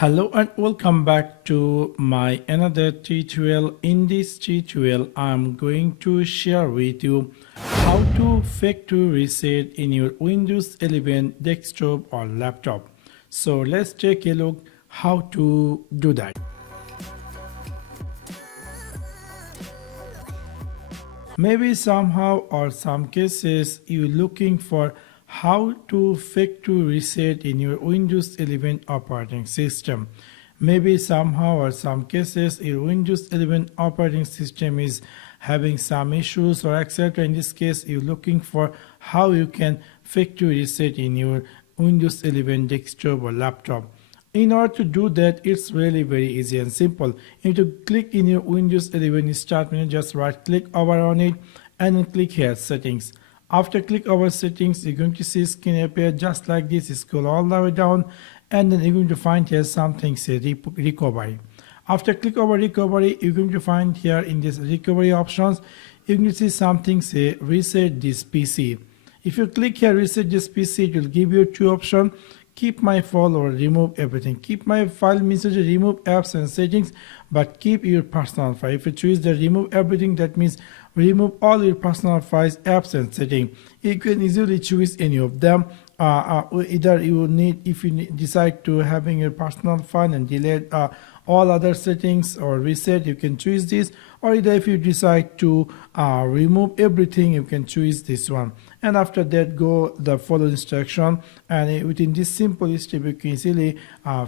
Hello and welcome back to my another tutorial. In this tutorial I'm going to share with you how to factory reset in your Windows 11 desktop or laptop. So let's take a look how to do that. Maybe somehow or some cases you're looking for how to factory reset in your Windows 11 operating system. Maybe somehow or some cases your Windows 11 operating system is having some issues or etc. In this case you're looking for how you can factory reset in your Windows 11 desktop or laptop. In order to do that, it's really very easy and simple. You need to click in your Windows 11 start menu, just right click over on it and then click here settings. After click over settings, you're going to see screen appear just like this. Scroll all the way down and then you're going to find here something say recovery. After click over recovery, you're going to find here in this recovery options, you're going to see something say reset this PC. If you click here reset this PC, it will give you two options. Keep my file or remove everything. Keep my file means to remove apps and settings, but keep your personal file. If you choose the remove everything, that means remove all your personal files, apps and settings. You can easily choose any of them. Either you need, if you decide to having your personal file and delete all other settings or reset, you can choose this, or either if you decide to remove everything, you can choose this one. And after that, go the follow instruction, and within this simple step you can easily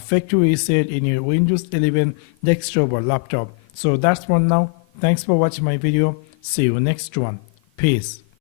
factory reset in your Windows 11 desktop or laptop. So that's one now. Thanks for watching my video. See you next one. Peace.